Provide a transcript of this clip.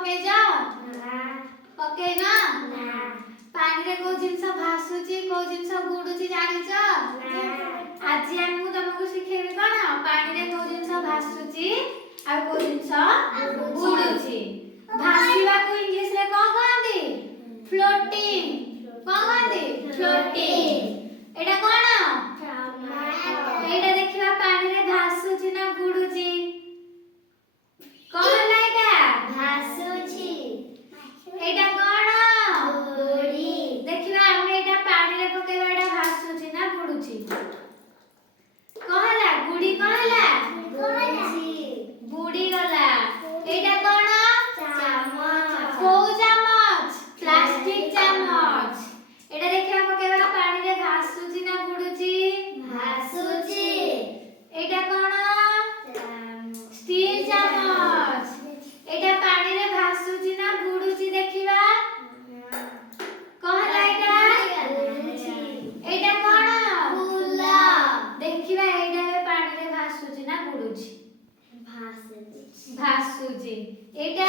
package पकेना पानी रे को जिंस भासुची को जिंस गुडुची जानिच आज हम तुमको सिखेबी कोन पानी रे को जिंस भासुची आ को जिंस गुडुची भासिबा को इंग्लिश रे कोन कहंती फ्लोटिंग कोन कहंती फ्लोटिंग एटा कोन एटा देखिबा पानी रे भासुची ना गुडुची कोन लाइका भासुची एटा कोन गुडी देखिबा हम एटा पानी रे पकेबा एटा भासुची ना गुडुची कहला गुडी कहला गुडी गला एटा कोन चामच को चामच प्लास्टिक चामच एटा देखिबा पकेबा पानी रे भासुची ना गुडुची भासुची एटा कोन स्टील चामच एटा पानी रे भासुची ना गुडुची देखिबा कहला एटा कोन फूला देखिबा एटा पानी रे भासुची ना गुडुची भासुची एटा